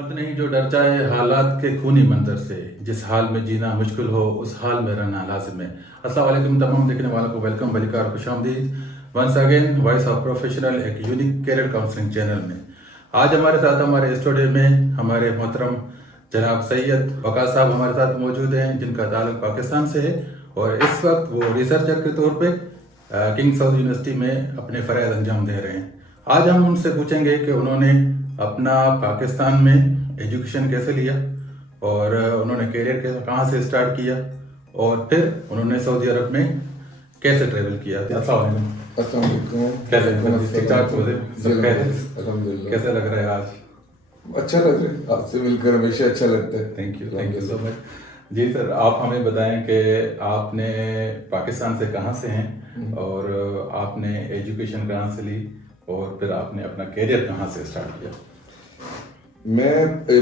मर्द नहीं जो डर जाए हालात के खूनी मंजर से, जिस हाल में जीना मुश्किल हो उस हाल में रहना लाजिम है। अस्सलाम वालेकुम तमाम देखने वालों को वेलकम बलिकार खुशामदीद once again voice of professional एक यूनिक कैरियर काउंसलिंग चैनल में। आज हमारे साथ हमारे स्टूडियो में हमारे मोहतरम जनाब सैयद वक़ास साहब हमारे साथ मौजूद हैं, जिनका ताल्लुक पाकिस्तान से है और इस वक्त वो रिसर्चर के तौर पे किंग साउथ यूनिवर्सिटी में अपने फ़राइज़ अंजाम दे रहे हैं। आज हम उनसे पूछेंगे कि उन्होंने अपना पाकिस्तान में एजुकेशन कैसे लिया और उन्होंने करियर कैसे कहाँ से स्टार्ट किया और फिर उन्होंने सऊदी अरब में कैसे ट्रेवल किया। अस्सलाम वालेकुम। कैसे ठीक-ठाक हो? कैसे लग रहा है आज? अच्छा लग रहा है, आपसे मिलकर हमेशा अच्छा लगता है। Thank you so much. जी सर, आप हमें बताएं कि आपने पाकिस्तान से कहाँ से हैं और आपने एजुकेशन कहाँ से ली और फिर आपने अपना करियर कहाँ से स्टार्ट किया। मैं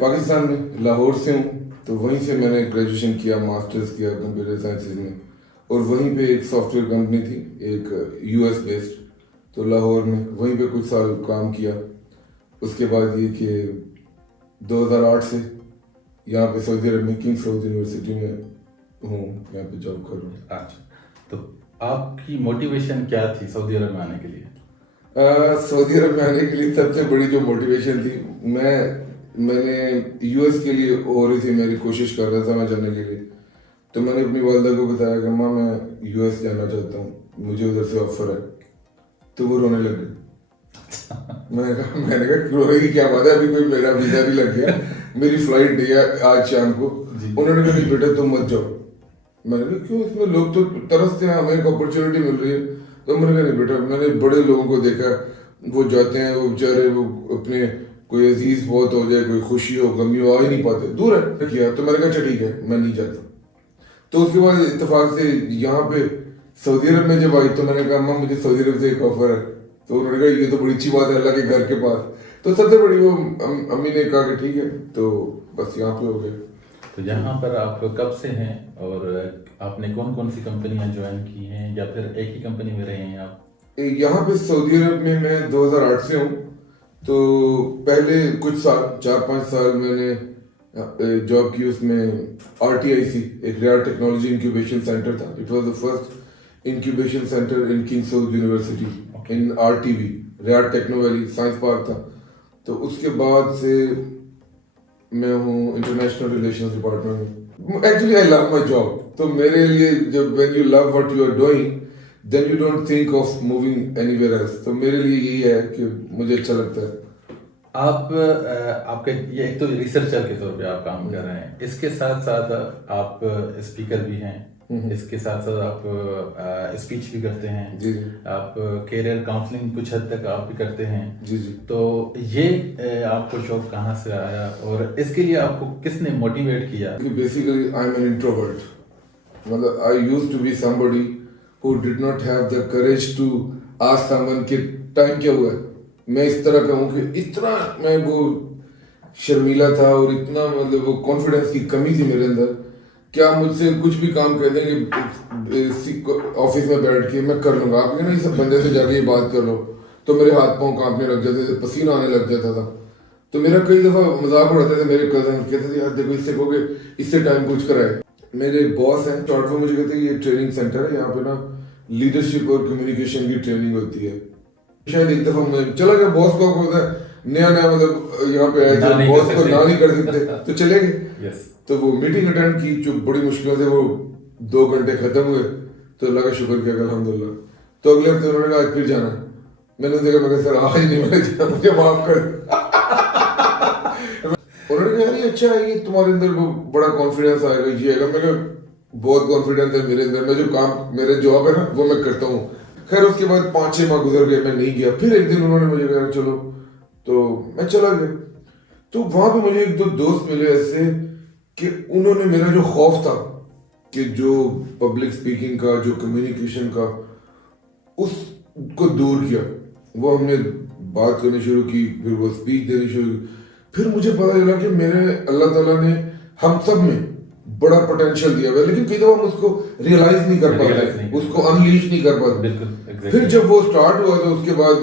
पाकिस्तान में लाहौर से हूँ, तो वहीं से मैंने ग्रेजुएशन किया, मास्टर्स किया कंप्यूटर साइंसेज में, और वहीं पे एक सॉफ्टवेयर कंपनी थी एक यूएस बेस्ड, तो लाहौर में वहीं पे कुछ साल काम किया। उसके बाद ये कि 2008 से यहाँ पे सऊदी अरब में किंग साउथ यूनिवर्सिटी में हूँ, यहाँ पे जॉब कर रहा हूँ। अच्छा, तो आपकी मोटिवेशन क्या थी सऊदी अरब में आने के लिए? सऊदी अरब में आने के लिए सबसे बड़ी जो मोटिवेशन थी, मैंने यूएस के लिए हो रही थी, मेरी कोशिश कर रहा था मैं जाने के लिए। तो मैंने अपनी वालदा को बताया कि माँ मैं यूएस जाना चाहता हूँ, मुझे उधर से ऑफर है। तो वो रोने लगे। मैंने कहा रोने की क्या बात है, अभी कोई मेरा वीजा भी लग गया, मेरी फ्लाइट डी है आज शाम को। उन्होंने कहा नहीं बेटा तुम मत जाओ। मैंने कहा क्यों, इसमें लोग तो तरसते हैं, हमें एक अपॉर्चुनिटी मिल रही है। तो मैंने कहा नहीं बेटा, मैंने बड़े लोगों को देखा, वो जाते हैं, वो बेचारे वो अपने कोई अजीज बहुत हो जाए, कोई खुशी हो गमी हो, आ ही नहीं पाते, दूर है किया। तो मैंने कहा अच्छा ठीक है, मैं नहीं जाता। तो उसके बाद इत्तेफाक से यहाँ पे सऊदी अरब में जब आई तो मैंने कहा अम्मा मुझे सऊदी अरब से एक ऑफर है। तो उन्होंने कहा ये तो बड़ी अच्छी बात है, अल्लाह के घर के पास। तो सबसे बड़ी वो अम्मी ने कहा कि ठीक है, तो बस यहाँ पे हो गए। तो यहाँ पर आप कब से हैं और आपने कौन कौन सी कंपनियां ज्वाइन की हैं या फिर एक ही कंपनी में रहे हैं आप? यहाँ पे सऊदी अरब में मैं 2008 से हूँ। तो पहले कुछ साल 4-5 साल मैंने जॉब की, उसमें RTIC एक रियाद टेक्नोलॉजी इंक्यूबेशन सेंटर था। It was the first incubation centre in King Saud University in RTV, Riyadh Techno Valley Science Park था। तो उसके बाद से मैं हूँ इंटरनेशनल रिलेशंस डिपार्टमेंट में। Actually I love my job. तो मेरे लिए जब when you love what you are doing then you don't think of moving anywhere else. तो मेरे लिए यही है कि मुझे अच्छा लगता है। आपके ये एक तो रिसर्चर के तौर पे आप काम कर रहे हैं, इसके साथ साथ आप स्पीकर भी हैं, इसके साथ साथ आप स्पीच भी करते हैं जी। आप कैरियर काउंसलिंग कुछ हद तक आप भी करते हैं जी। तो ये आपको शौक कहाँ से आया और इसके लिए आपको किसने मोटिवेट किया? Basically I am an introvert, मतलब I used to be somebody who did not have the courage to ask someone कि टाइम क्या हुआ है। मैं इस तरह का हूँ कि इतना मैं वो शर्मीला था और इतना मतलब वो कॉन्फिडेंस की कमी थी मेरे अंदर, क्या मुझसे कुछ भी काम कर देंगे ऑफिस में बैठ के मैं कर लूंगा। आप ना इस बंदे से जाके ये बात कर लो, तो मेरे हाथ पांव कांपने लग जाते थे, पसीना आने लग जाता था। तो मेरा कई दफा मजाक उड़ाते थे मेरे कजन, कहते थे यार देखो इससे कहोगे इससे टाइम कुछ कराए। मेरे बॉस हैं शॉर्ट में मुझे कहते हैं ये ट्रेनिंग सेंटर है, यहाँ पे ना लीडरशिप और कम्युनिकेशन की ट्रेनिंग होती है। शायद एक दफा मैं चला गया, बॉस को होता है नया मतलब यहाँ पे आए, बॉस को ना नहीं कर सकते तो चले गए। तो वो मीटिंग अटेंड की जो बड़ी मुश्किल से वो 2 घंटे खत्म हुए, तो अल्लाह का शुक्र किया अल्हम्दुलिल्लाह। तो अगले हफ्ते उन्होंने कहा आज फिर जाना। मैंने देखा, मैं सर आज नहीं, मैंने मुझे माफ कर। उन्होंने कहा यार अच्छा है, ये तुम्हारे अंदर वो बड़ा कॉन्फिडेंस आएगा, ये आएगा। मैं बहुत कॉन्फिडेंस है मेरे अंदर, मैं जो काम मेरे जॉब है ना वो मैं करता हूँ। खैर उसके बाद 5-6 माह गुजर गए, मैं नहीं गया। फिर एक दिन उन्होंने मुझे कहा चलो, तो मैं चला गया। तो वहां पे मुझे 1-2 दोस्त मिले ऐसे कि उन्होंने मेरा जो खौफ था कि जो पब्लिक स्पीकिंग का, जो कम्युनिकेशन का, उसको दूर किया। वो हमने बात करनी शुरू की, फिर वो स्पीच देनी शुरू की। फिर मुझे पता चला कि मेरे अल्लाह ताला ने हम सब में बड़ा पोटेंशियल दिया हुआ है, लेकिन कई दफा हम उसको रियलाइज नहीं कर पाते, उसको अनलीश नहीं कर पाते। फिर जब वो स्टार्ट हुआ तो उसके बाद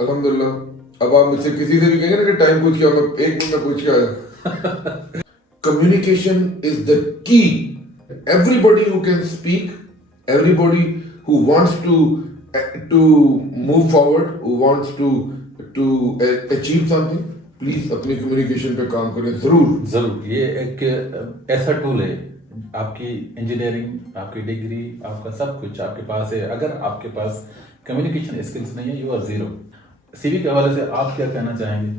अल्हम्दुलिल्लाह अब आप मुझसे किसी से भी कहेंगे ना कि टाइम पूछ के आओ, मैं 1 मिनट में पूछ के आया। Communication is the key. Everybody who can speak, everybody who wants to move forward, who wants to achieve something, please अपनी कम्युनिकेशन पे काम करें जरूर। ये एक ऐसा टूल है, आपकी इंजीनियरिंग, आपकी डिग्री, आपका सब कुछ आपके पास है, अगर आपके पास कम्युनिकेशन स्किल्स नहीं है, यू आर जीरो। सीवी के हवाले से आप क्या कहना चाहेंगे?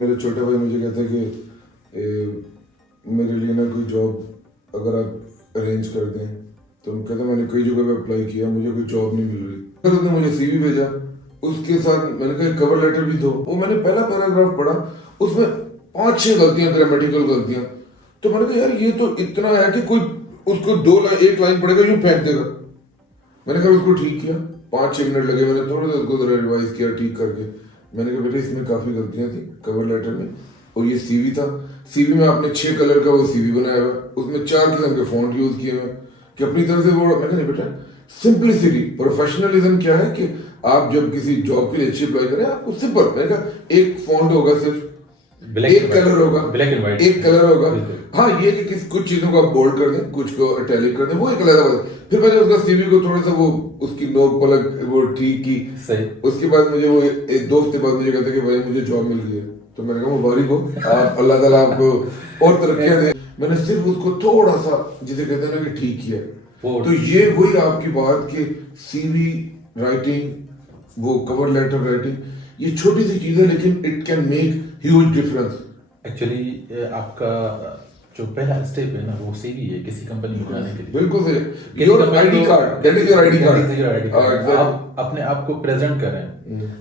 मेरे छोटे भाई मुझे कहते हैं कि मेरे लिए ना कोई जॉब अगर आप अरेंज कर दें, तो मैं कहता मैंने कई जगह पे अप्लाई किया, मुझे कोई जॉब नहीं मिल रही। फिर उसने मुझे सीवी भेजा, उसके साथ मैंने कहा कवर लेटर भी दो। वो मैंने पहला पैराग्राफ पढ़ा, उसमें 5-6 गलतियां, ग्रामेटिकल गलतियां। तो मैंने कहा यार ये तो इतना है कि कोई उसको 1 लाइन पढ़ेगा यूं फेंक देगा। मैंने कहा उसको ठीक किया, 5-6 मिनट लगे, मैंने थोड़ा सा उसको रिवाइज किया ठीक करके। मैंने कहा बेटा इसमें काफी गलतियां थी कवर लेटर में, और ये सीवी था, सीवी में आपने 6 कलर का वो सीवी बनाया हुआ, उसमें 4 किस्म के फॉन्ट यूज किए हुए कि अपनी तरफ से वो। मैंने नहीं बेटा, सिंपलिसिटी, प्रोफेशनलिज्म क्या है कि आप जब किसी जॉब के लिए अच्छी अप्लाई करें, आपको सिंपल, मैंने कहा एक फॉन्ट होगा, सिर्फ एक कलर होगा, ब्लैक एंड व्हाइट, एक कलर होगा। हाँ, ये कि कुछ चीजों को आप बोल्ड कर दें, कुछ को इटैलिक कर दें, वो एक अलग बात है। फिर मैंने उसका सीवी को थोड़ा सा वो उसकी नोक पलक वो ठीक की, सही। उसके बाद मुझे वो 2 हफ्ते बाद मुझे कहते कि भाई मुझे जॉब मिल गई है। तो मैंने कहा मुबारक हो, आप अल्लाह ताला आपको और तरक्कियां दे। मैंने सिर्फ उसको थोड़ा सा जिसे कहते हैं ना कि ठीक किया। तो ये वही आपकी बात कि सीवी राइटिंग, वो कवर लेटर राइटिंग, ये छोटी सी चीज है लेकिन it can make huge difference. Actually आपका जो पहला स्टेप है ना, वो सीवी है किसी कंपनी में जाने के लिए। बिल्कुल सही। Your ID card, that is your ID card. आप अपने आप को प्रेजेंट करें,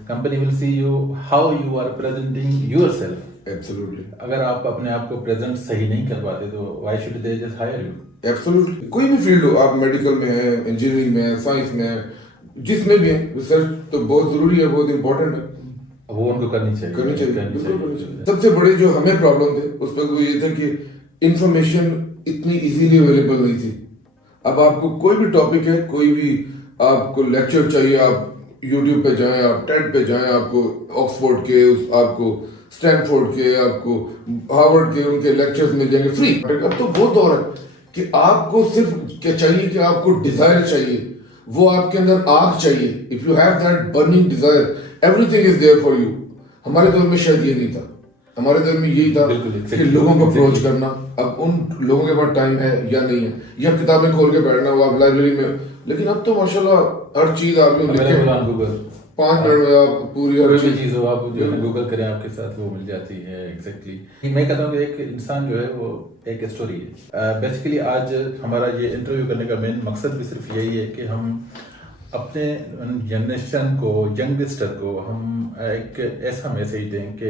company will see you how you are presenting yourself. Absolutely. अगर आप अपने आप को प्रेजेंट सही नहीं कर पाते तो why should they just hire you? Absolutely. कोई भी फील्ड हो, आप मेडिकल में है, इंजीनियरिंग में है, साइंस में है, जिसमें भी है, रिसर्च तो बहुत जरूरी है, बहुत इंपॉर्टेंट है, वो उनको करनी चाहिए। सबसे बड़े जो हमें प्रॉब्लम थे उस पर वो ये था कि इंफॉर्मेशन इतनी इजीली अवेलेबल नहीं थी। अब आपको कोई भी टॉपिक है, कोई भी आपको लेक्चर चाहिए, आप यूट्यूब पे जाएं, आप टेड पे जाएं, आपको ऑक्सफोर्ड के, आपको स्टैनफोर्ड के, आपको हार्वर्ड के उनके लेक्चर्स मिल जाएंगे फ्री। अब तो वो दौर है कि आपको सिर्फ क्या चाहिए कि आपको डिजायर चाहिए, वो आपके अंदर आग चाहिए। If you have that burning desire, everything is there for you. हमारे दौर में शायद ये नहीं था, हमारे दौर में यही था कि लोगों को अप्रोच करना। अब उन लोगों के पास टाइम है या नहीं है, या किताबें खोल के बैठना हो आप लाइब्रेरी में, लेकिन अब तो माशाल्लाह हर चीज आप गूगल 5 मिनट में आप पूरी हर चीज हो, आप जो गूगल करें आपके साथ वो मिल जाती है। एग्जैक्टली। मैं कहता हूँ कि एक इंसान जो है वो एक स्टोरी है। बेसिकली आज हमारा ये इंटरव्यू करने का मेन मकसद भी सिर्फ यही है कि हम अपने जनरेशन को, यंगस्टर को हम एक ऐसा मैसेज दें कि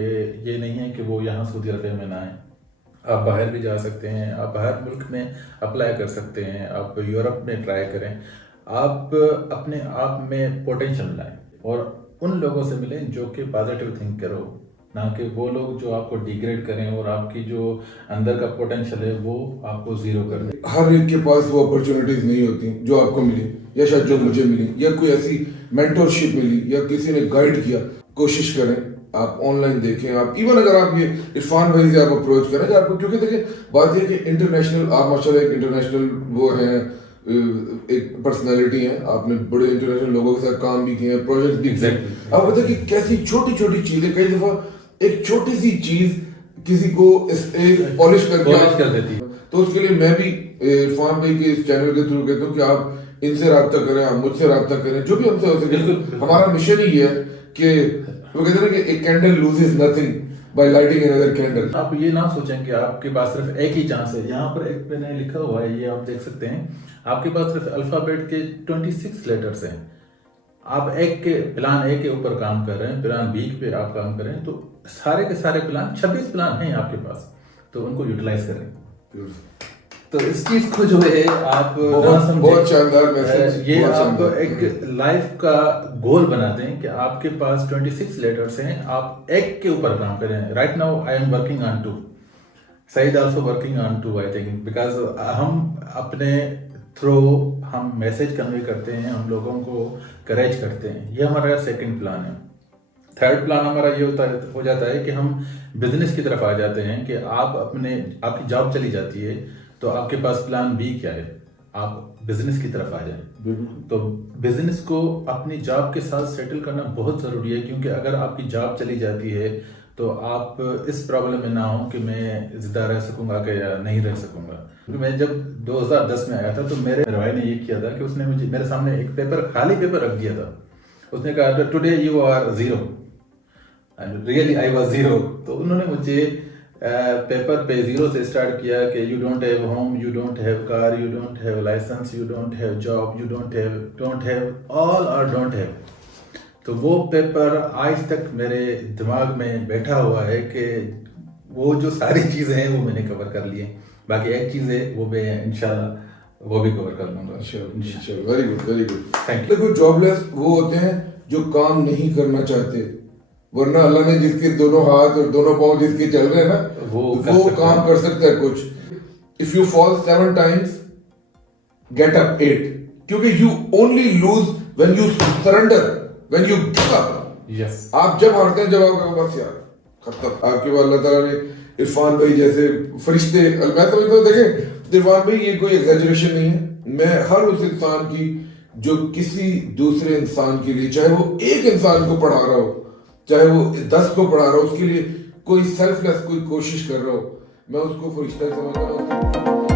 ये नहीं है कि वो यहाँ सऊदी अरब में ना आए, आप बाहर भी जा सकते हैं, आप बाहर मुल्क में अप्लाई कर सकते हैं, आप यूरोप में ट्राई करें, आप अपने आप में पोटेंशियल लाएं और उन लोगों से मिलें जो कि पॉजिटिव थिंक करो, ना कि वो लोग जो आपको डिग्रेड करें और आपकी जो अंदर का पोटेंशियल है वो आपको जीरो कर दें। हर एक के पास वो अपॉर्चुनिटीज नहीं होती जो आपको मिली, या शायद जो मुझे मिली, या कोई ऐसी मेंटरशिप मिली, या किसी ने गाइड किया। कोशिश करें, आप ऑनलाइन देखें, आप इवन अगर आप ये इरफान भाई से आप अप्रोच करें कि आपको, क्योंकि देखिए बात ये कि इंटरनेशनल, आप माशाल्लाह एक इंटरनेशनल वो है, एक पर्सनालिटी है, आपने बड़े इंटरनेशनल लोगों के साथ काम भी किए हैं, प्रोजेक्ट भी किए। आप बताए कि कैसी छोटी छोटी चीजें, कई दफा एक छोटी सी चीज किसी को पॉलिश कर देती है। तो उसके लिए मैं भी इरफान भाई के इस चैनल के थ्रू कहता हूँ कि आप इनसे राब्ता करें, आप मुझसे राब्ता करें, जो भी हमसे हो सके। हमारा मिशन ही है कि वो कहते हैं ना कि एक candle loses nothing by lighting another candle. आप ये ना सोचें कि आपके पास सिर्फ एक ही चांस है। यहाँ पर एक मैंने लिखा हुआ है, ये आप देख सकते हैं, आपके पास सिर्फ अल्फाबेट के 26 लेटर्स हैं। आप एक के प्लान ए के ऊपर काम कर रहे हैं, प्लान बी पे आप काम कर रहे हैं, तो सारे के सारे प्लान 26 प्लान हैं आपके पास, तो उनको यूटिलाइज करें। तो इस चीज को जो है आप बहुत शानदार मैसेज, ये आप एक लाइफ का गोल बना दें कि आपके पास 26 लेटर्स हैं, आप एक के ऊपर काम करें। Right now I am working on 2, Saeed also working on 2 I think, because हम अपने थ्रू हम मैसेज कन्वे करते हैं, हम लोगों को करेज करते हैं, ये हमारा सेकंड प्लान है। थर्ड प्लान हमारा ये हो जाता है कि हम बिजनेस की तरफ आ जाते हैं कि आपकी जॉब चली जाती है तो आपके पास प्लान बी क्या है, आप बिजनेस की तरफ आ जाएं। तो बिजनेस को अपनी जॉब के साथ सेटल करना बहुत ज़रूरी है, क्योंकि अगर आपकी जॉब चली जाती है तो आप इस प्रॉब्लम में ना हो कि मैं जिंदा रह सकूंगा कि या नहीं रह सकूंगा। क्योंकि मैं जब 2010 में आया था तो मेरे भाई ने ये किया था कि उसने मुझे मेरे सामने एक खाली पेपर रख दिया था। उसने कहा today you are zero, and really I was zero. तो उन्होंने मुझे पेपर पे जीरो से स्टार्ट किया कि you don't have home, you don't have car, you don't have licence, you don't have job, you don't have all और don't have. तो वो पेपर आज तक मेरे दिमाग में बैठा हुआ है कि वो जो सारी चीजें हैं वो मैंने कवर कर लिए। बाकी एक चीज है वो मैं इंशाल्लाह वो भी कवर कर लूंगा। Very good, very good, thank you. देखो जॉबलेस वो होते हैं जो काम नहीं करना चाहते, वरना अल्लाह ने जिसके दोनों हाथ और दोनों पाँव जिसके चल रहे हैं ना वो काम कर सकता है कुछ। If you fall 7 times get up 8, क्योंकि you only lose when you surrender, when you give up. Yes, आप जब हारते हैं, जब आप कहो बस यार खत्म। आपके बाद अल्लाह ताला ने इरफान भाई जैसे फरिश्ते, मैं समझता हूँ देखें इरफान भाई ये कोई एग्जैजरेशन नहीं है। मैं हर उस इंसान की जो किसी दूसरे इंसान के लिए, चाहे वो एक इंसान को पढ़ा रहा हो, चाहे वो 10 को पढ़ा रहा हो, उसके लिए कोई सेल्फलेस कोई कोशिश कर रहा हो, मैं उसको फरिश्ता समझता हूँ।